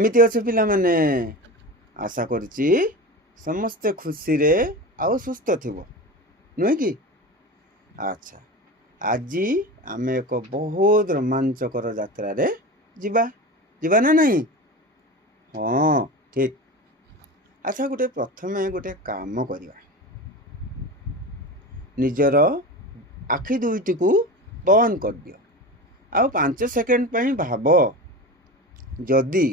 କେମିତି ଅଛ ପିଲାମାନେ? ଆଶା କରୁଛି ସମସ୍ତେ ଖୁସିରେ ଆଉ ସୁସ୍ଥ ଥିବ, ନୁହେଁ କି? ଆଚ୍ଛା, ଆଜି ଆମେ ଏକ ବହୁତ ରୋମାଞ୍ଚକର ଯାତ୍ରାରେ ଯିବା ନା ନାହିଁ? ହଁ, ଠିକ୍। ଆଚ୍ଛା, ପ୍ରଥମେ ଗୋଟେ କାମ କରିବା। ନିଜର ଆଖି ଦୁଇଟିକୁ ବନ୍ଦ କରିଦିଅ ଆଉ 5 ସେକେଣ୍ଡ ପାଇଁ ଭାବ, ଯଦି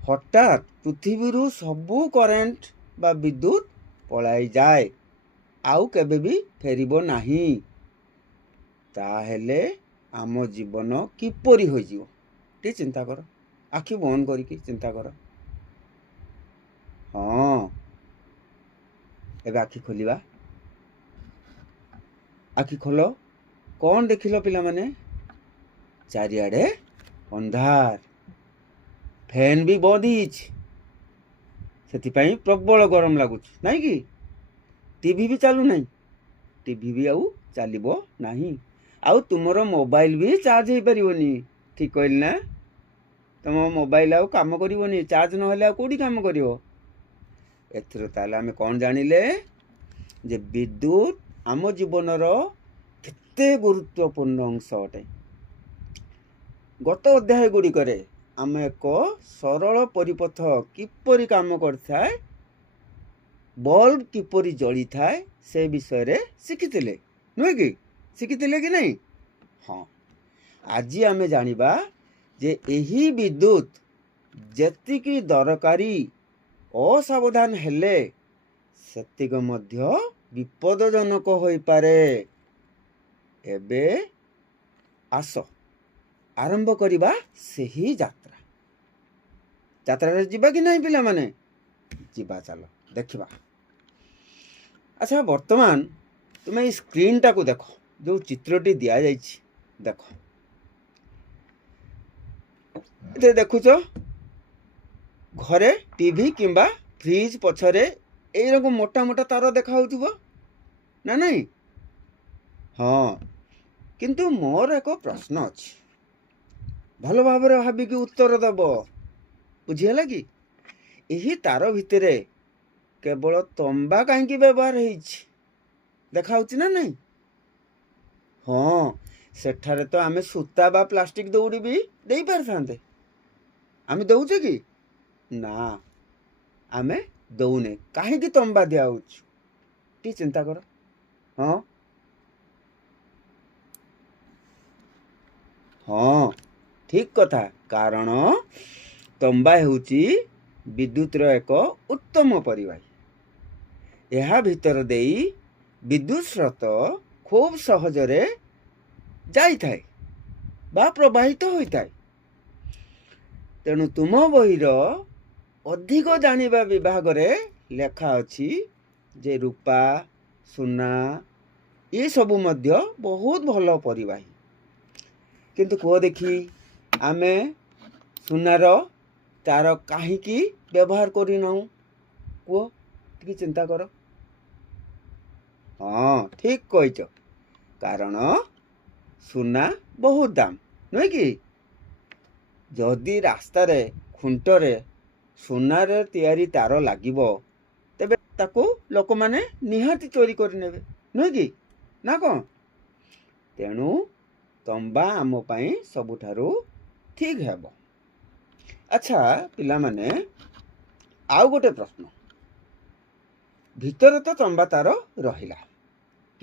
ହଠାତ୍ ପୃଥିବୀରୁ ସବୁ କରେଣ୍ଟ ବା ବିଦ୍ୟୁତ୍ ପଳାଇଯାଏ ଆଉ କେବେ ବି ଫେରିବ ନାହିଁ, ତାହେଲେ ଆମ ଜୀବନ କିପରି ହୋଇଯିବ? ଟିକେ ଚିନ୍ତା କର, ଆଖି ବନ୍ଦ କରିକି ଚିନ୍ତା କର। ହଁ, ଏବେ ଆଖି ଖୋଲିବା। ଆଖି ଖୋଲ। କ'ଣ ଦେଖିଲ ପିଲାମାନେ? ଚାରିଆଡ଼େ ଅନ୍ଧାର, ଫ୍ୟାନ୍ ବି ବନ୍ଦ ହେଇଛି, ସେଥିପାଇଁ ପ୍ରବଳ ଗରମ ଲାଗୁଛି, ନାଇଁ କି? ଟିଭି ବି ଚାଲୁନାହିଁ, ଟିଭି ବି ଆଉ ଚାଲିବ ନାହିଁ, ଆଉ ତୁମର ମୋବାଇଲ ବି ଚାର୍ଜ ହେଇପାରିବନି। ଠିକ୍ କହିଲି ନା? ତମ ମୋବାଇଲ ଆଉ କାମ କରିବନି, ଚାର୍ଜ ନହେଲେ ଆଉ କୋଉଠି କାମ କରିବ? ଏଥିରୁ ତାହେଲେ ଆମେ କ'ଣ ଜାଣିଲେ? ଯେ ବିଦ୍ୟୁତ୍ ଆମ ଜୀବନର କେତେ ଗୁରୁତ୍ୱପୂର୍ଣ୍ଣ ଅଂଶ ଅଟେ। ଗତ ଅଧ୍ୟାୟ ଗୁଡ଼ିକରେ ଆମେ ଏକ ସରଳ ପରିପଥ କିପରି କାମ କରିଥାଏ, ବଲ୍ବ କିପରି ଜଳିଥାଏ ସେ ବିଷୟରେ ଶିଖିଥିଲେ, ନୁହେଁ କି? ଶିଖିଥିଲେ କି ନାହିଁ? ହଁ, ଆଜି ଆମେ ଜାଣିବା ଯେ ଏହି ବିଦ୍ୟୁତ୍ ଯେତିକି ଦରକାରୀ, ଅସାବଧାନ ହେଲେ ସେତିକି ମଧ୍ୟ ବିପଦଜନକ ହୋଇପାରେ। ଏବେ ଆସ ଆରମ୍ଭ କରିବା ସେହି ଯାତ୍ରାରେ ଯିବା କି ନାହିଁ ପିଲାମାନେ? ଯିବା, ଚାଲ ଦେଖିବା। ଆଚ୍ଛା, ବର୍ତ୍ତମାନ ତୁମେ ଏଇ ସ୍କ୍ରିନଟାକୁ ଦେଖ, ଯେଉଁ ଚିତ୍ରଟି ଦିଆଯାଇଛି ଦେଖ। ଏଥିରେ ଦେଖୁଛ, ଘରେ ଟିଭି କିମ୍ବା ଫ୍ରିଜ ପଛରେ এইরকম ମୋଟା ମୋଟା ତାର ଦେଖାଯାଉଥିବ ନା ନାହିଁ? ହଁ, କିନ୍ତୁ ମୋର ଏକ ପ୍ରଶ୍ନ ଅଛି, ଭଲ ଭାବରେ ଭାବିକି ଉତ୍ତର ଦେବ। ବୁଝିହେଲା କି? ଏହି ତାର ଭିତରେ କେବଳ ତମ୍ବା କାହିଁକି ବ୍ୟବହାର ହେଇଛି ଦେଖାଯାଉଛି ନା ନାହିଁ? ହଁ, ସେଠାରେ ତ ଆମେ ସୂତା ବା ପ୍ଲାଷ୍ଟିକ ଦଉଡ଼ି ବି ଦେଇପାରିଥାନ୍ତେ। ଆମେ ଦଉଛେ କି? ନା, ଆମେ ଦଉନେ। କାହିଁକି ତମ୍ବା ଦିଆହେଉଛି? ଟିକେ ଚିନ୍ତା କର। ହଁ, ଠିକ୍ କଥା। କାରଣ ତମ୍ବା ହେଉଛି ବିଦ୍ୟୁତର ଏକ ଉତ୍ତମ ପରିବାହୀ। ଏହା ଭିତର ଦେଇ ବିଦ୍ୟୁତ୍ ସ୍ରୋତ ଖୁବ୍ ସହଜରେ ଯାଇଥାଏ ବା ପ୍ରବାହିତ ହୋଇଥାଏ। ତେଣୁ ତୁମ ବହିର ଅଧିକ ଜାଣିବା ବିଭାଗରେ ଲେଖା ଅଛି ଯେ ରୂପା, ସୁନା ଏସବୁ ମଧ୍ୟ ବହୁତ ଭଲ ପରିବାହୀ। କିନ୍ତୁ କୁହ ଦେଖି, ଆମେ ସୁନାର ତାର କାହିଁକି ବ୍ୟବହାର କରିନାହୁଁ? କୁହ, ଟିକେ ଚିନ୍ତା କର। ହଁ, ଠିକ୍ କହିଛ। କାରଣ ସୁନା ବହୁତ ଦାମ, ନୁହେଁ କି? ଯଦି ରାସ୍ତାରେ ଖୁଣ୍ଟରେ ସୁନାରେ ତିଆରି ତାର ଲାଗିବ, ତେବେ ତାକୁ ଲୋକମାନେ ନିହାତି ଚୋରି କରିନେବେ, ନୁହେଁ କି? ନା କ'ଣ? ତେଣୁ ତମ୍ବା ଆମ ପାଇଁ ସବୁଠାରୁ ଠିକ୍ ହେବ। ଆଚ୍ଛା ପିଲାମାନେ, ଆଉ ଗୋଟେ ପ୍ରଶ୍ନ। ଭିତରେ ତ ତମ୍ବା ତାର ରହିଲା,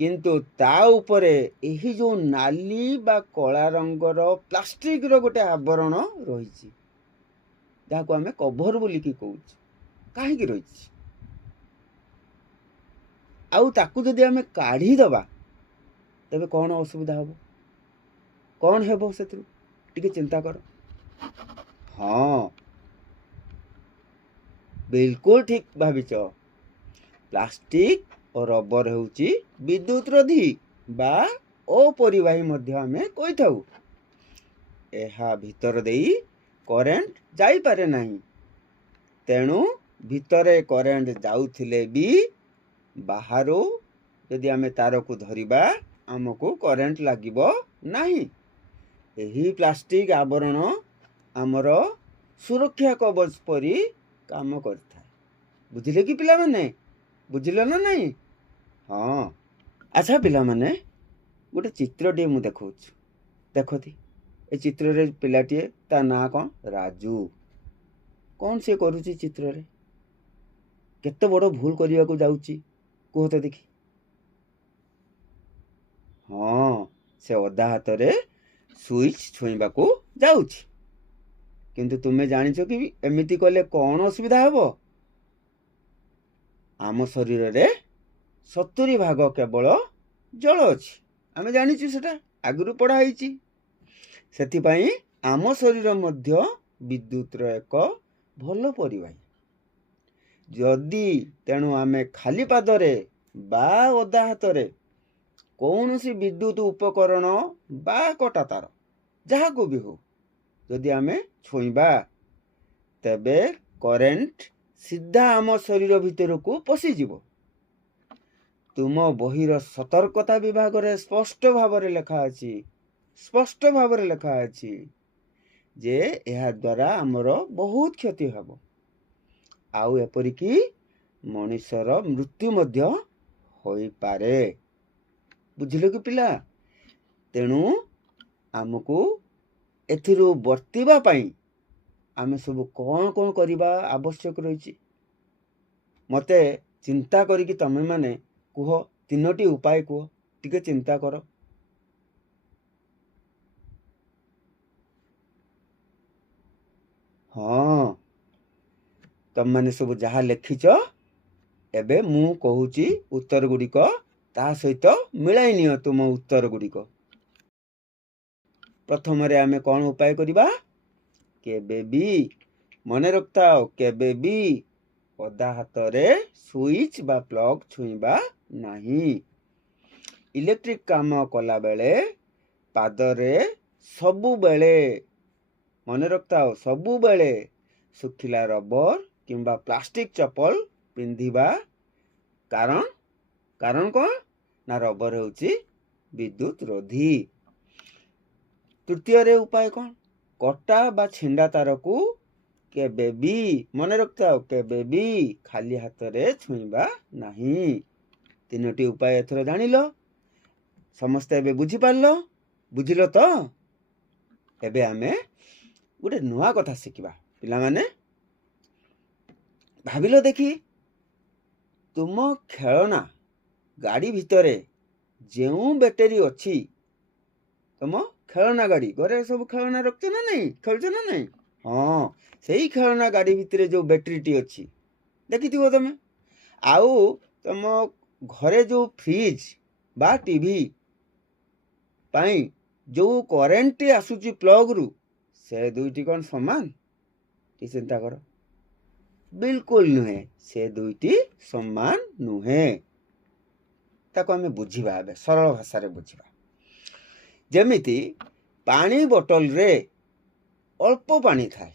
କିନ୍ତୁ ତା ଉପରେ ଏହି ଯେଉଁ ନାଲି ବା କଳା ରଙ୍ଗର ପ୍ଲାଷ୍ଟିକର ଗୋଟେ ଆବରଣ ରହିଛି, ଯାହାକୁ ଆମେ କଭର ବୋଲିକି କହୁଛୁ, କାହିଁକି ରହିଛି? ଆଉ ତାକୁ ଯଦି ଆମେ କାଢ଼ିଦେବା, ତେବେ କ'ଣ ଅସୁବିଧା ହେବ? କ'ଣ ହେବ ସେଥିରୁ? ଟିକେ ଚିନ୍ତା କର। ହଁ, ବିଲକୁଲ ଠିକ୍ ଭାବିଛ। ପ୍ଲାଷ୍ଟିକ ଓ ରବର ହେଉଛି ବିଦ୍ୟୁତ ରୋଧୀ ବା ଅପରିବାହୀ ମଧ୍ୟ ଆମେ କହିଥାଉ। ଏହା ଭିତର ଦେଇ କରେଣ୍ଟ ଯାଇପାରେ ନାହିଁ। ତେଣୁ ଭିତରେ କରେଣ୍ଟ ଯାଉଥିଲେ ବି ବାହାରୁ ଯଦି ଆମେ ତାରକୁ ଧରିବା, ଆମକୁ କରେଣ୍ଟ ଲାଗିବ ନାହିଁ। ଏହି ପ୍ଲାଷ୍ଟିକ ଆବରଣ ଆମର ସୁରକ୍ଷା କବଚ ପରି କାମ କରିଥାଏ। ବୁଝିଲେ କି ପିଲାମାନେ? ବୁଝିଲ ନା ନାହିଁ? ହଁ। ଆଚ୍ଛା ପିଲାମାନେ, ଗୋଟେ ଚିତ୍ରଟିଏ ମୁଁ ଦେଖାଉଛି, ଦେଖନ୍ତି। ଏ ଚିତ୍ରରେ ପିଲାଟିଏ, ତା ନାଁ କ'ଣ? ରାଜୁ। କ'ଣ ସେ କରୁଛି ଚିତ୍ରରେ? କେତେ ବଡ଼ ଭୁଲ କରିବାକୁ ଯାଉଛି କୁହ ତ ଦେଖି। ହଁ, ସେ ଅଧା ହାତରେ ସୁଇଚ୍ ଛୁଇଁବାକୁ ଯାଉଛି। କିନ୍ତୁ ତୁମେ ଜାଣିଛ କି ଏମିତି କଲେ କ'ଣ ଅସୁବିଧା ହେବ? ଆମ ଶରୀରରେ 70% କେବଳ ଜଳ ଅଛି। ଆମେ ଜାଣିଛୁ, ସେଟା ଆଗରୁ ପଢ଼ା ହେଇଛି। ସେଥିପାଇଁ ଆମ ଶରୀର ମଧ୍ୟ ବିଦ୍ୟୁତର ଏକ ଭଲ ପରିବାହୀ। ଯଦି ତେଣୁ ଆମେ ଖାଲି ପାଦରେ ବା ଅଧା ହାତରେ କୌଣସି ବିଦ୍ୟୁତ ଉପକରଣ ବା କଟା ତାର ଯାହାକୁ ବି ହଉ ଯଦି ଆମେ ଛୁଇଁବା, ତେବେ କରେଣ୍ଟ ସିଧା ଆମ ଶରୀର ଭିତରକୁ ପଶିଯିବ। ତୁମ ବହିର ସତର୍କତା ବିଭାଗରେ ସ୍ପଷ୍ଟ ଭାବରେ ଲେଖା ଅଛି ଯେ ଏହା ଦ୍ୱାରା ଆମର ବହୁତ କ୍ଷତି ହେବ, ଆଉ ଏପରିକି ମଣିଷର ମୃତ୍ୟୁ ମଧ୍ୟ ହୋଇପାରେ। ବୁଝିଲ କି ପିଲା? ତେଣୁ ଆମକୁ ଏଥିରୁ ବର୍ତ୍ତିବା ପାଇଁ ଆମେ ସବୁ କ'ଣ କ'ଣ କରିବା ଆବଶ୍ୟକ ରହିଛି? ମୋତେ ଚିନ୍ତା କରିକି ତମେମାନେ କୁହ, 3ଟି ଉପାୟ କୁହ, ଟିକେ ଚିନ୍ତା କର। ହଁ, ତମମାନେ ସବୁ ଯାହା ଲେଖିଛ, ଏବେ ମୁଁ କହୁଛି ଉତ୍ତର ଗୁଡ଼ିକ, ତା ସହିତ ମିଳାଇ ନିଅ ତୁମ ଉତ୍ତର ଗୁଡ଼ିକ। ପ୍ରଥମରେ ଆମେ କ'ଣ ଉପାୟ କରିବା? କେବେ ବି ମନେ ରଖିଥାଅ, କେବେ ବି ଅଧା ହାତରେ ସୁଇଚ୍ ବା ପ୍ଲଗ ଛୁଇଁବା ନାହିଁ। ଇଲେକ୍ଟ୍ରିକ୍ କାମ କଲାବେଳେ ପାଦରେ ସବୁବେଳେ, ମନେ ରଖିଥାଅ, ସବୁବେଳେ ଶୁଖିଲା ରବର କିମ୍ବା ପ୍ଲାଷ୍ଟିକ ଚପଲ ପିନ୍ଧିବା। କାରଣ କ'ଣ? ନା ରବର ହେଉଛି ବିଦ୍ୟୁତ ରୋଧୀ। ତୃତୀୟରେ ଉପାୟ କ'ଣ? କଟା ବା ଛିଣ୍ଡା ତାରକୁ କେବେ ବି, ମନେ ରଖିଥାଅ, କେବେ ବି ଖାଲି ହାତରେ ଛୁଇଁବା ନାହିଁ। 3ଟି ଉପାୟ ଏଥର ଜାଣିଲ? ସମସ୍ତେ ଏବେ ବୁଝିପାରିଲ? ବୁଝିଲ ତ? ଏବେ ଆମେ ଗୋଟେ ନୂଆ କଥା ଶିଖିବା। ପିଲାମାନେ ଭାବିଲ ଦେଖି, ତୁମ ଖେଳନା ଗାଡ଼ି ଭିତରେ ଯେଉଁ ବ୍ୟାଟେରୀ ଅଛି, ତୁମ ଖେଳନା ଗାଡ଼ି ଘରେ ସବୁ ଖେଳନା ରଖୁଛ ନା ନାହିଁ? ଖେଳୁଛ ନା ନାହିଁ? ହଁ, ସେଇ ଖେଳନା ଗାଡ଼ି ଭିତରେ ଯେଉଁ ବ୍ୟାଟେରୀଟି ଅଛି ଦେଖିଥିବ ତମେ। ଆଉ ତମ ଘରେ ଯେଉଁ ଫ୍ରିଜ୍ ବା ଟିଭି ପାଇଁ ଯେଉଁ କରେଣ୍ଟଟି ଆସୁଛି ପ୍ଲଗରୁ, ସେ ଦୁଇଟି କ'ଣ ସମାନ? ଟିକେ ଚିନ୍ତା କର। ବିଲକୁଲ ନୁହେଁ, ସେ ଦୁଇଟି ସମାନ ନୁହେଁ। ତାକୁ ଆମେ ବୁଝିବା, ଏବେ ସରଳ ଭାଷାରେ ବୁଝିବା। ଯେମିତି ପାଣି ବୋଟଲରେ ଅଳ୍ପ ପାଣି ଥାଏ,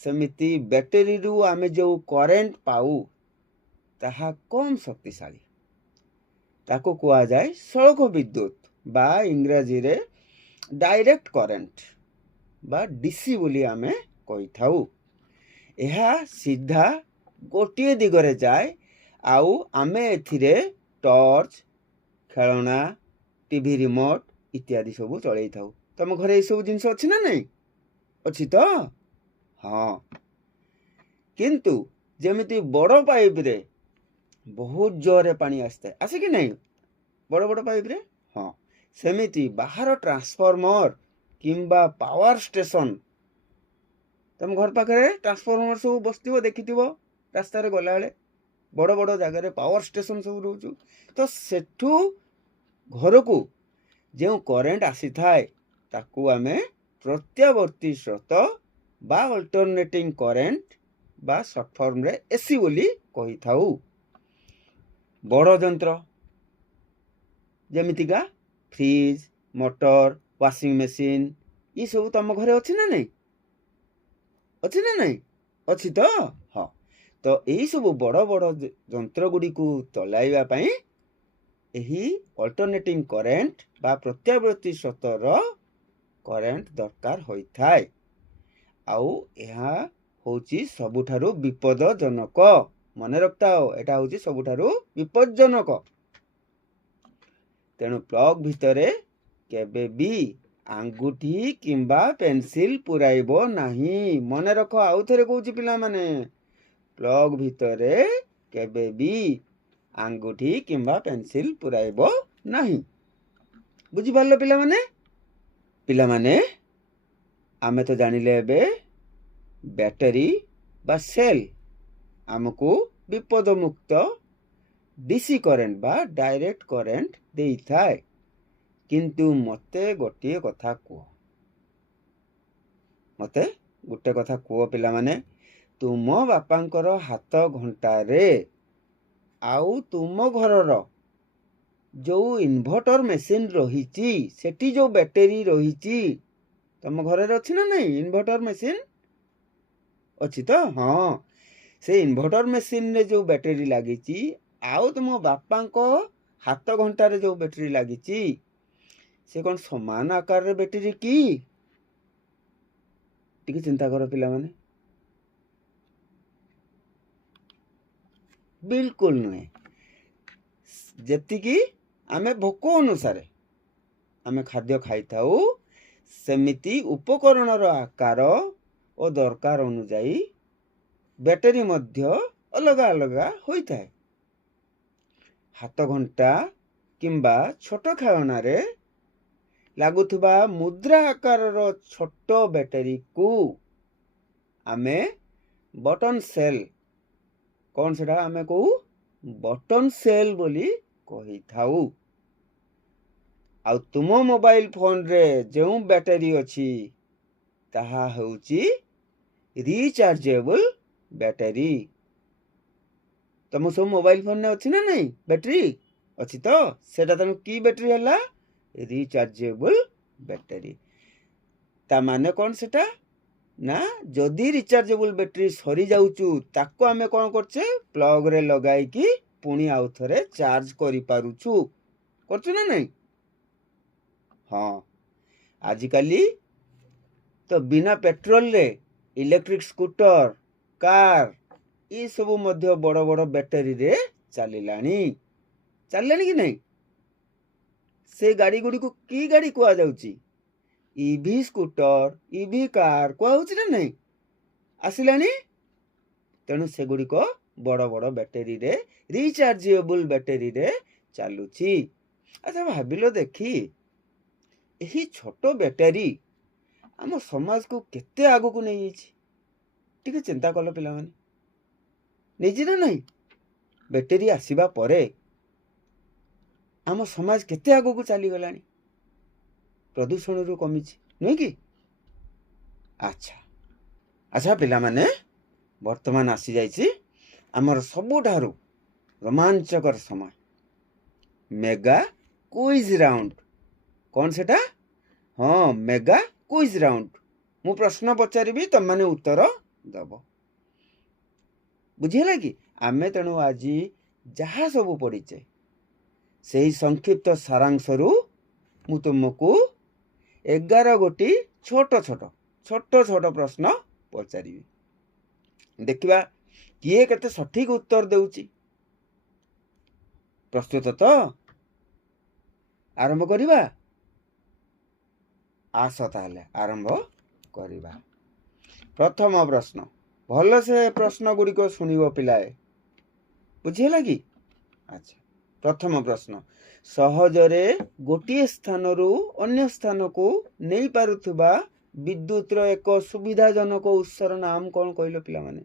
ସେମିତି ବ୍ୟାଟେରୀରୁ ଆମେ ଯେଉଁ କରେଣ୍ଟ ପାଉ ତାହା କମ୍ ଶକ୍ତିଶାଳୀ। ତାକୁ କୁହାଯାଏ ସଳଖ ବିଦ୍ୟୁତ ବା ଇଂରାଜୀରେ ଡାଇରେକ୍ଟ କରେଣ୍ଟ ବା ଡିସି ବୋଲି ଆମେ କହିଥାଉ। ଏହା ସିଧା ଗୋଟିଏ ଦିଗରେ ଯାଏ, ଆଉ ଆମେ ଏଥିରେ ଟର୍ଚ୍ଚ, ଖେଳନା, ଟିଭି ରିମୋଟ ଇତ୍ୟାଦି ସବୁ ଚଳେଇଥାଉ। ତମ ଘରେ ଏଇସବୁ ଜିନିଷ ଅଛି ନା ନାହିଁ? ଅଛି ତ? ହଁ। କିନ୍ତୁ ଯେମିତି ବଡ଼ ପାଇପରେ ବହୁତ ଜୋରରେ ପାଣି ଆସିଥାଏ, ଆସେ କି ନାହିଁ ବଡ଼ ବଡ଼ ପାଇପରେ? ହଁ, ସେମିତି ବାହାର ଟ୍ରାନ୍ସଫର୍ମର କିମ୍ବା ପାୱାର ଷ୍ଟେସନ, ତମ ଘର ପାଖରେ ଟ୍ରାନ୍ସଫର୍ମର ସବୁ ବସିଥିବ, ଦେଖିଥିବ ରାସ୍ତାରେ ଗଲାବେଳେ। ବଡ଼ ବଡ଼ ଜାଗାରେ ପାୱାର ଷ୍ଟେସନ ସବୁ ରହୁଛୁ। ତ ସେଠୁ ଘରକୁ ଯେଉଁ କରେଣ୍ଟ ଆସିଥାଏ ତାକୁ ଆମେ ପ୍ରତ୍ୟାବର୍ତ୍ତୀ ସ୍ରୋତ ବା ଅଲ୍ଟରନେଟିଂ କରେଣ୍ଟ ବା ସର୍ଟ ଫର୍ମରେ ଏସି ବୋଲି କହିଥାଉ। ବଡ଼ ଯନ୍ତ୍ର ଯେମିତିକା ଫ୍ରିଜ, ମୋଟର, ୱାସିଂ ମେସିନ, ଏସବୁ ତମ ଘରେ ଅଛି ନା ନାହିଁ? ଅଛି ନା ନାହିଁ? ଅଛି ତ? ହଁ। ତ ଏହିସବୁ ବଡ଼ ବଡ଼ ଯନ୍ତ୍ର ଗୁଡ଼ିକୁ ଚଲାଇବା ପାଇଁ ଏହି ଅଲ୍ଟରନେଟିଂ କରେଣ୍ଟ ବା ପ୍ରତ୍ୟାବର୍ତ୍ତୀ ସ୍ରୋତର କରେଣ୍ଟ ଦରକାର ହୋଇଥାଏ। ଆଉ ଏହା ହେଉଛି ସବୁଠାରୁ ବିପଦଜନକ। ମନେ ରଖିଥାଅ, ଏଟା ହେଉଛି ସବୁଠାରୁ ବିପଦଜନକ। ତେଣୁ ପ୍ଲଗ୍ ଭିତରେ କେବେ ବି ଆଙ୍ଗୁଠି କିମ୍ବା ପେନସିଲ ପୁରାଇବ ନାହିଁ। ମନେ ରଖ, ଆଉ ଥରେ କହୁଛି ପିଲାମାନେ, ପ୍ଲଗ୍ ଭିତରେ କେବେ ବି ଆଙ୍ଗୁଠି କିମ୍ବା ପେନସିଲ ପୁରାଇବ ନାହିଁ। ବୁଝିପାରିଲ ପିଲାମାନେ? ପିଲାମାନେ, ଆମେ ତ ଜାଣିଲେ ଏବେ ବ୍ୟାଟେରୀ ବା ସେଲ୍ ଆମକୁ ବିପଦମୁକ୍ତ DC କରେଣ୍ଟ ବା ଡାଇରେକ୍ଟ କରେଣ୍ଟ ଦେଇଥାଏ। କିନ୍ତୁ ମୋତେ ଗୋଟିଏ କଥା କୁହ, ମୋତେ ଗୋଟେ କଥା କୁହ ପିଲାମାନେ, ତୁମ ବାପାଙ୍କର ହାତ ଘଣ୍ଟାରେ ଆଉ ତୁମ ଘରର ଯେଉଁ ଇନଭର୍ଟର ମେସିନ୍ ରହିଛି, ସେଠି ଯେଉଁ ବ୍ୟାଟେରୀ ରହିଛି, ତମ ଘରରେ ଅଛି ନା ନାହିଁ ଇନଭର୍ଟର ମେସିନ୍? ଅଛି ତ? ହଁ, ସେ ଇନଭର୍ଟର ମେସିନ୍ରେ ଯେଉଁ ବ୍ୟାଟେରୀ ଲାଗିଛି ଆଉ ତୁମ ବାପାଙ୍କ ହାତ ଘଣ୍ଟାରେ ଯେଉଁ ବ୍ୟାଟେରୀ ଲାଗିଛି, ସେ କ'ଣ ସମାନ ଆକାରରେ ବ୍ୟାଟେରୀ କି? ଟିକେ ଚିନ୍ତା କର ପିଲାମାନେ। ବିଲକୁଲ ନୁହେଁ। ଯେତିକି ଆମେ ଭୋକ ଅନୁସାରେ ଆମେ ଖାଦ୍ୟ ଖାଇଥାଉ, ସେମିତି ଉପକରଣର ଆକାର ଓ ଦରକାର ଅନୁଯାୟୀ ବ୍ୟାଟେରୀ ମଧ୍ୟ ଅଲଗା ଅଲଗା ହୋଇଥାଏ। ହାତ ଘଣ୍ଟା କିମ୍ବା ଛୋଟ ଖେଳଣାରେ ଲାଗୁଥିବା ମୁଦ୍ରା ଆକାରର ଛୋଟ ବ୍ୟାଟେରୀକୁ ଆମେ ବଟନ୍ ସେଲ୍, କ'ଣ ସେଟା ଆମେ କହୁ? ବଟନ୍ ସେଲ୍ ବୋଲି କହିଥାଉ। ଆଉ ତୁମ ମୋବାଇଲ ଫୋନରେ ଯେଉଁ ବ୍ୟାଟେରୀ ଅଛି ତାହା ହେଉଛି ରିଚାର୍ଜେବଲ ବ୍ୟାଟେରୀ। ତମ ସବୁ ମୋବାଇଲ ଫୋନରେ ଅଛି ନା ନାହିଁ ବ୍ୟାଟେରୀ? ଅଛି ତ? ସେଟା ତମ କି ବ୍ୟାଟେରୀ ହେଲା? Rechargeable battery. ତା ମାନେ କ'ଣ ସେଟା? ନା, ଯଦି ରିଚାର୍ଜେବଲ ବ୍ୟାଟେରୀ ସରିଯାଉଛୁ, ତାକୁ ଆମେ କ'ଣ କରୁଛେ? ପ୍ଲଗ୍ରେ ଲଗାଇକି ପୁଣି ଆଉ ଥରେ ଚାର୍ଜ କରିପାରୁଛୁ। କରୁଛୁ ନା ନାହିଁ? ହଁ, ଆଜିକାଲି ତ ବିନା ପେଟ୍ରୋଲରେ ଇଲେକ୍ଟ୍ରିକ ସ୍କୁଟର, କାର୍ ଏସବୁ ମଧ୍ୟ ବଡ଼ ବଡ଼ ବ୍ୟାଟେରୀରେ ଚାଲିଲାଣି କି ନାହିଁ? ସେ ଗାଡ଼ି ଗୁଡ଼ିକୁ କି ଗାଡ଼ି କୁହାଯାଉଛି? ଇଭି ସ୍କୁଟର, ଇଭି କାର୍ କୁହାଯାଉଛି ନା ନାହିଁ? ଆସିଲାଣି। ତେଣୁ ସେଗୁଡ଼ିକ ବଡ଼ ବଡ଼ ବ୍ୟାଟେରୀରେ, ରିଚାର୍ଜେବଲ ବ୍ୟାଟେରୀରେ ଚାଲୁଛି। ଆଚ୍ଛା ଭାବିଲ ଦେଖି, ଏହି ଛୋଟ ବ୍ୟାଟେରୀ ଆମ ସମାଜକୁ କେତେ ଆଗକୁ ନେଇଯାଇଛି? ଟିକେ ଚିନ୍ତା କଲ ପିଲାମାନେ, ନେଇଛି ନା ନାହିଁ? ବ୍ୟାଟେରୀ ଆସିବା ପରେ ଆମ ସମାଜ କେତେ ଆଗକୁ ଚାଲିଗଲାଣି, ପ୍ରଦୂଷଣରୁ କମିଛି, ନୁହେଁ କି? ଆଚ୍ଛା ପିଲାମାନେ, ବର୍ତ୍ତମାନ ଆସିଯାଇଛି ଆମର ସବୁଠାରୁ ରୋମାଞ୍ଚକର ସମୟ, ମେଗା କୁଇଜ୍ ରାଉଣ୍ଡ। କ'ଣ ସେଟା? ହଁ, ମେଗା କୁଇଜ୍ ରାଉଣ୍ଡ। ମୁଁ ପ୍ରଶ୍ନ ପଚାରିବି, ତମମାନେ ଉତ୍ତର ଦେବ। ବୁଝିହେଲା କି? ଆମେ ତେଣୁ ଆଜି ଯାହା ସବୁ ପଢ଼ିଛେ ସେହି ସଂକ୍ଷିପ୍ତ ସାରାଂଶରୁ ମୁଁ ତୁମକୁ 11 ଗୋଟି ଛୋଟ ଛୋଟ ପ୍ରଶ୍ନ ପଚାରିବି। ଦେଖିବା କିଏ କେତେ ସଠିକ ଉତ୍ତର ଦେଉଛି। ପ୍ରସ୍ତୁତ ତ? ଆରମ୍ଭ କରିବା? ଆସ ତାହେଲେ ଆରମ୍ଭ କରିବା। ପ୍ରଥମ ପ୍ରଶ୍ନ, ଭଲସେ ପ୍ରଶ୍ନ ଗୁଡ଼ିକ ଶୁଣିବ ପିଲାଏ। ବୁଝିହେଲା କି? ଆଚ୍ଛା, ପ୍ରଥମ ପ୍ରଶ୍ନ, ସହଜରେ ଗୋଟିଏ ସ୍ଥାନରୁ ଅନ୍ୟ ସ୍ଥାନକୁ ନେଇପାରୁଥିବା ବିଦ୍ୟୁତର ଏକ ସୁବିଧାଜନକ ଉତ୍ସର ନାମ କ'ଣ କହିଲ ପିଲାମାନେ?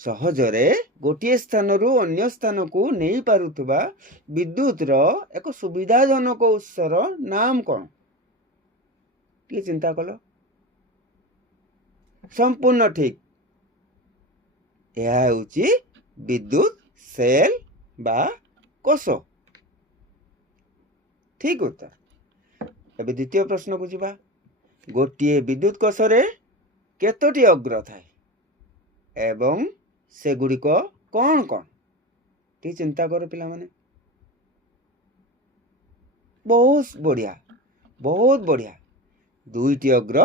ସହଜରେ ଗୋଟିଏ ସ୍ଥାନରୁ ଅନ୍ୟ ସ୍ଥାନକୁ ନେଇପାରୁଥିବା ବିଦ୍ୟୁତର ଏକ ସୁବିଧାଜନକ ଉତ୍ସର ନାମ କ'ଣ? ଟିକେ ଚିନ୍ତା କଲ। ସମ୍ପୂର୍ଣ୍ଣ ଠିକ। ଏହା ହେଉଛି ବିଦ୍ୟୁତ ସେଲ୍ ବା କୋଷ। ଠିକ ଉତ୍ତର। ଏବେ ଦ୍ୱିତୀୟ ପ୍ରଶ୍ନକୁ ଯିବା। ଗୋଟିଏ ବିଦ୍ୟୁତ କୋଷରେ କେତୋଟି ଅଗ୍ର ଥାଏ ଏବଂ ସେଗୁଡ଼ିକ କ'ଣ କ'ଣ? ଟିକେ ଚିନ୍ତା କର ପିଲାମାନେ। ବହୁତ ବଢ଼ିଆ। ଦୁଇଟି ଅଗ୍ର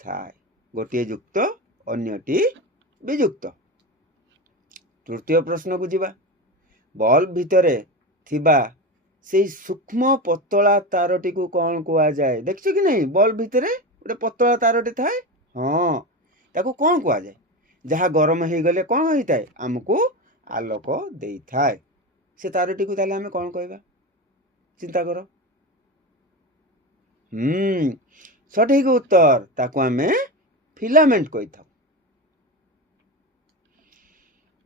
ଥାଏ, ଗୋଟିଏ ଯୁକ୍ତ ଅନ୍ୟଟି ବିଯୁକ୍ତ। ତୃତୀୟ ପ୍ରଶ୍ନକୁ ଯିବା। ବଲ୍ବ ଭିତରେ ଥିବା ସେଇ ସୂକ୍ଷ୍ମ ପତଳା ତାରଟିକୁ କ'ଣ କୁହାଯାଏ? ଦେଖିଛ କି ନାହିଁ? ବଲ୍ବ ଭିତରେ ଗୋଟେ ପତଳା ତାରଟି ଥାଏ। ହଁ, ତାକୁ କ'ଣ କୁହାଯାଏ? ଯାହା ଗରମ ହେଇଗଲେ କ'ଣ ହେଇଥାଏ? ଆମକୁ ଆଲୋକ ଦେଇଥାଏ। ସେ ତାରଟିକୁ ତାହେଲେ ଆମେ କ'ଣ କହିବା? ଚିନ୍ତା କର। ସଠିକ ଉତ୍ତର, ତାକୁ ଆମେ ଫିଲାମେଣ୍ଟ କହିଥାଉ।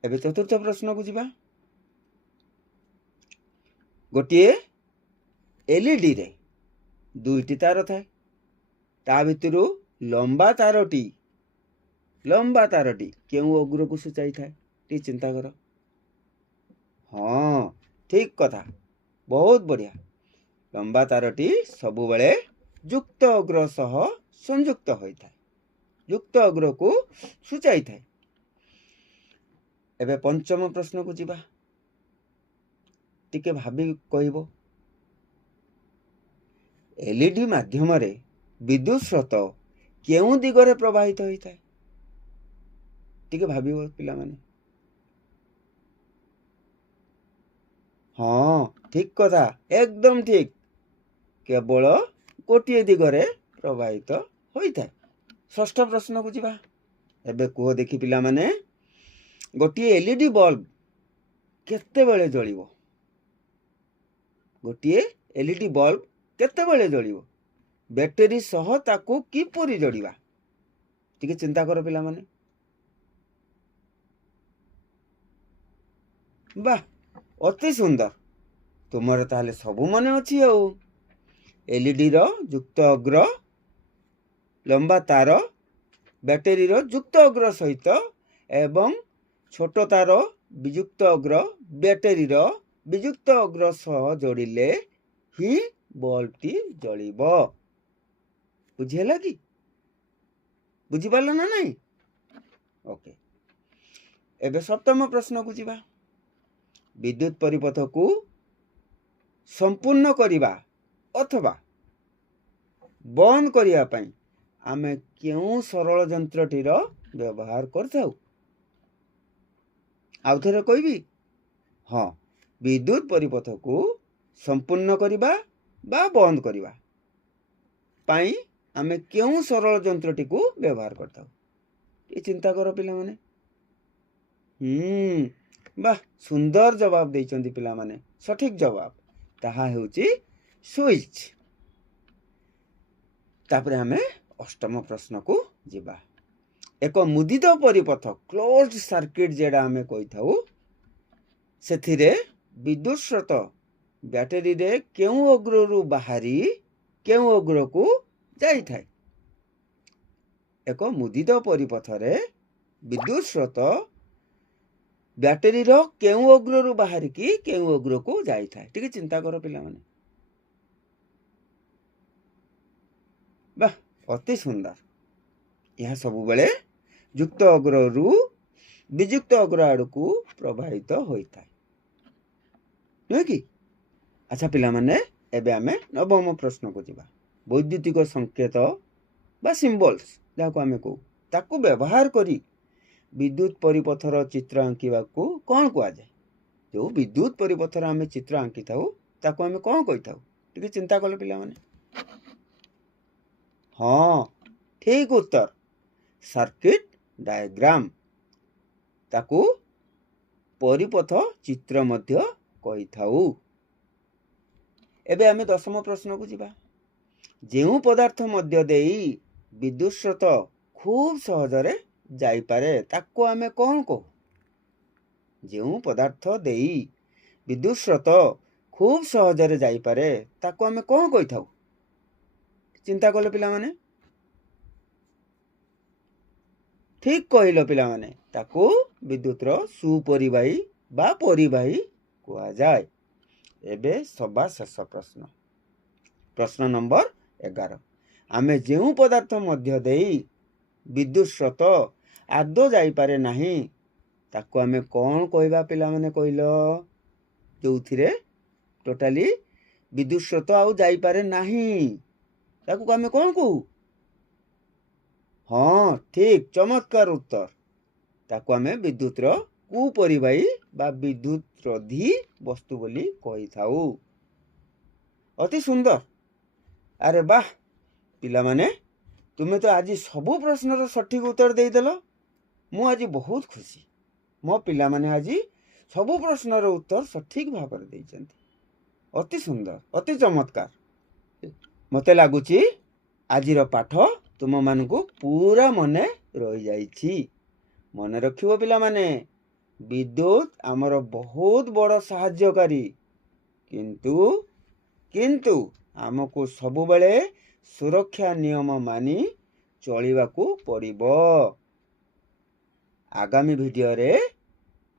ଏବେ ଚତୁର୍ଥ ପ୍ରଶ୍ନକୁ ଯିବା। ଗୋଟିଏ ଏଲଇଡିରେ ଦୁଇଟି ତାର ଥାଏ। ତା ଭିତରୁ ଲମ୍ବା ତାରଟି କେଉଁ ଅଗ୍ରକୁ ସୂଚାଇଥାଏ? ଟିକେ ଚିନ୍ତା କର। ହଁ, ଠିକ କଥା, ବହୁତ ବଢିଆ। ଲମ୍ବା ତାରଟି ସବୁବେଳେ ଯୁକ୍ତ ଅଗ୍ର ସହ ସଂଯୁକ୍ତ ହୋଇଥାଏ, ଯୁକ୍ତ ଅଗ୍ରକୁ ସୂଚାଇଥାଏ। ଏବେ ପଞ୍ଚମ ପ୍ରଶ୍ନକୁ ଯିବା। ଟିକେ ଭାବି କହିବ। ଏଲଇଡି ମାଧ୍ୟମରେ ବିଦ୍ୟୁତ ସ୍ରୋତ କେଉଁ ଦିଗରେ ପ୍ରବାହିତ ହୋଇଥାଏ? ଟିକେ ଭାବିବ ପିଲାମାନେ। ହଁ, ଠିକ କଥା, ଏକଦମ ଠିକ। କେବଳ ଗୋଟିଏ ଦିଗରେ ପ୍ରବାହିତ ହୋଇଥାଏ। ଷଷ୍ଠ ପ୍ରଶ୍ନକୁ ଯିବା। ଏବେ କୁହ ଦେଖି ପିଲାମାନେ, ଗୋଟିଏ ଏଲଇଡି ବଲ୍ବ କେତେବେଳେ ଜଳିବ? ଗୋଟିଏ ଏଲଇଡି ବଲ୍ବ କେତେବେଳେ ଜଳିବ? ବ୍ୟାଟେରୀ ସହ ତାକୁ କିପରି ଯୋଡ଼ିବା? ଟିକେ ଚିନ୍ତା କର ପିଲାମାନେ। ବାଃ, ଅତି ସୁନ୍ଦର, ତୁମର ତାହେଲେ ସବୁ ମନେ ଅଛି। ଆଉ ଏଲଇଡିର ଯୁକ୍ତ ଅଗ୍ର ଲମ୍ବା ତାର ବ୍ୟାଟେରୀର ଯୁକ୍ତ ଅଗ୍ର ସହିତ ଏବଂ ଛୋଟ ତାର ବିଯୁକ୍ତ ଅଗ୍ର ବ୍ୟାଟେରୀର ବିଯୁକ୍ତ ଅଗ୍ର ସହ ଯୋଡ଼ିଲେ ହିଁ ବଲ୍ବଟି ଜଳିବ। ବୁଝିହେଲା କି? ବୁଝିପାରିଲ ନା ନାହିଁ? ଓକେ। ଏବେ ସପ୍ତମ ପ୍ରଶ୍ନକୁ ଯିବା। ବିଦ୍ୟୁତ ପରିପଥକୁ ସମ୍ପୂର୍ଣ୍ଣ କରିବା ଅଥବା ବନ୍ଦ କରିବା ପାଇଁ ଆମେ କେଉଁ ସରଳ ଯନ୍ତ୍ରଟିର ବ୍ୟବହାର କରିଥାଉ? ଆଉ ଥରେ କହିବି। ହଁ, ବିଦ୍ୟୁତ ପରିପଥକୁ ସମ୍ପୂର୍ଣ୍ଣ କରିବା ବା ବନ୍ଦ କରିବା ପାଇଁ ଆମେ କେଉଁ ସରଳ ଯନ୍ତ୍ରଟିକୁ ବ୍ୟବହାର କରିଥାଉ? ଟିକେ ଚିନ୍ତା କର ପିଲାମାନେ। ବାଃ, ସୁନ୍ଦର ଜବାବ ଦେଇଛନ୍ତି ପିଲାମାନେ। ସଠିକ ଜବାବ ତାହା ହେଉଛି ସୁଇଚ। ତାପରେ ଆମେ ଅଷ୍ଟମ ପ୍ରଶ୍ନକୁ ଯିବା। ଏକ ମୁଦିତ ପରିପଥ କ୍ଲୋଜ୍ଡ ସାର୍କିଟ ଯେଟା ଆମେ କହିଥାଉ, ସେଥିରେ ବିଦ୍ୟୁତ ସ୍ରୋତ ବ୍ୟାଟେରୀରେ କେଉଁ ଅଗ୍ରରୁ ବାହାରି କେଉଁ ଅଗ୍ରକୁ ଯାଇଥାଏ? ଏକ ମୁଦିତ ପରିପଥରେ ବିଦ୍ୟୁତ ସ୍ରୋତ ବ୍ୟାଟେରୀର କେଉଁ ଅଗ୍ରରୁ ବାହାରିକି କେଉଁ ଅଗ୍ରକୁ ଯାଇଥାଏ? ଟିକେ ଚିନ୍ତା କର ପିଲାମାନେ। ବାଃ, ଅତି ସୁନ୍ଦର। ଏହା ସବୁବେଳେ ଯୁକ୍ତ ଅଗ୍ରରୁ ବିଯୁକ୍ତ ଅଗ୍ର ଆଡ଼କୁ ପ୍ରବାହିତ ହୋଇଥାଏ, ନୁହେଁ କି? ଆଚ୍ଛା ପିଲାମାନେ, ଏବେ ଆମେ ନବମ ପ୍ରଶ୍ନକୁ ଯିବା। ବୈଦ୍ୟୁତିକ ସଂକେତ ବା ସିମ୍ବଲ୍ସ ଯାହାକୁ ଆମେ କହୁ, ତାକୁ ବ୍ୟବହାର କରି ବିଦ୍ୟୁତ ପରିପଥର ଚିତ୍ର ଆଙ୍କିବାକୁ କ'ଣ କୁହାଯାଏ? ଯେଉଁ ବିଦ୍ୟୁତ ପରିପଥର ଆମେ ଚିତ୍ର ଆଙ୍କିଥାଉ ତାକୁ ଆମେ କ'ଣ କହିଥାଉ? ଟିକେ ଚିନ୍ତା କଲେ ପିଲାମାନେ। ହଁ, ଠିକ ଉତ୍ତର, ସାର୍କିଟ ଡାଏଗ୍ରାମ। ତାକୁ ପରିପଥ ଚିତ୍ର ମଧ୍ୟ କହିଥାଉ। ଏବେ ଆମେ ଦଶମ ପ୍ରଶ୍ନକୁ ଯିବା। ଯେଉଁ ପଦାର୍ଥ ମଧ୍ୟ ଦେଇ ବିଦ୍ୟୁତ ସ୍ରୋତ ଖୁବ୍ ସହଜରେ ଯାଇପାରେ ତାକୁ ଆମେ କ'ଣ କହୁ? ଯେଉଁ ପଦାର୍ଥ ଦେଇ ବିଦ୍ୟୁତ ସ୍ରୋତ ଖୁବ୍ ସହଜରେ ଯାଇପାରେ ତାକୁ ଆମେ କ'ଣ କହିଥାଉ? ଚିନ୍ତା କଲେ ପିଲାମାନେ। ଠିକ କହିଲ ପିଲାମାନେ, ତାକୁ ବିଦ୍ୟୁତର ସୁପରିବାହୀ ବା ପରିବାହୀ କୁହାଯାଏ। ଏବେ ସବା ଶେଷ ପ୍ରଶ୍ନ, ପ୍ରଶ୍ନ ନମ୍ବର 11। ଆମେ ଯେଉଁ ପଦାର୍ଥ ମଧ୍ୟ ଦେଇ ବିଦ୍ୟୁତ ସ୍ରୋତ ଆଦୌ ଯାଇପାରେ ନାହିଁ ତାକୁ ଆମେ କ'ଣ କହିବା ପିଲାମାନେ କହିଲ? ଯେଉଁଥିରେ ଟୋଟାଲି ବିଦ୍ୟୁତ ସ୍ରୋତ ଆଉ ଯାଇପାରେ ନାହିଁ ତାକୁ ଆମେ କ'ଣ କହୁ? ହଁ ଠିକ୍, ଚମତ୍କାର ଉତ୍ତର। ତାକୁ ଆମେ ବିଦ୍ୟୁତର କୁପରିବାହୀ ବା ବିଦ୍ୟୁତରୋଧୀ ବସ୍ତୁ ବୋଲି କହିଥାଉ। ଅତି ସୁନ୍ଦର। ଆରେ ବାଃ ପିଲାମାନେ, ତୁମେ ତ ଆଜି ସବୁ ପ୍ରଶ୍ନର ସଠିକ୍ ଉତ୍ତର ଦେଇଦେଲ। ମୁଁ ଆଜି ବହୁତ ଖୁସି। ମୋ ପିଲାମାନେ ଆଜି ସବୁ ପ୍ରଶ୍ନର ଉତ୍ତର ସଠିକ୍ ଭାବରେ ଦେଇଛନ୍ତି। ଅତି ସୁନ୍ଦର, ଅତି ଚମତ୍କାର। ମୋତେ ଲାଗୁଛି ଆଜିର ପାଠ ତୁମମାନଙ୍କୁ ପୁରା ମନେ ରହିଯାଇଛି। ମନେ ରଖିବ ପିଲାମାନେ, ବିଦ୍ୟୁତ ଆମର ବହୁତ ବଡ଼ ସାହାଯ୍ୟକାରୀ। କିନ୍ତୁ ଆମକୁ ସବୁବେଳେ ସୁରକ୍ଷା ନିୟମ ମାନି ଚଳିବାକୁ ପଡ଼ିବ। ଆଗାମୀ ଭିଡ଼ିଓରେ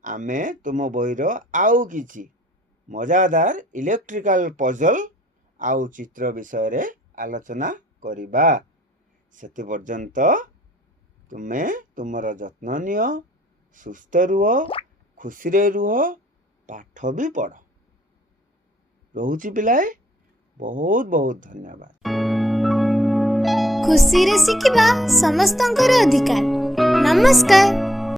ଆମେ ତୁମ ବହିର ଆଉ କିଛି ମଜାଦାର ଇଲେକ୍ଟ୍ରିକାଲ ପଜଲ୍ ଆଉ ଚିତ୍ର ବିଷୟରେ ଆଲୋଚନା କରିବା। ସେଥି ପର୍ଯ୍ୟନ୍ତ ତୁମେ ତୁମର ଯତ୍ନ ନିଅ, ସୁସ୍ଥ ରୁହ, ଖୁସିରେ ରୁହ, ପାଠ ବି ପଢ଼। ରହୁଛି ପିଲାଏ, ବହୁତ ବହୁତ ଧନ୍ୟବାଦ। ଖୁସିରେ ଶିଖିବା ସମସ୍ତଙ୍କର ଅଧିକାର। ନମସ୍କାର।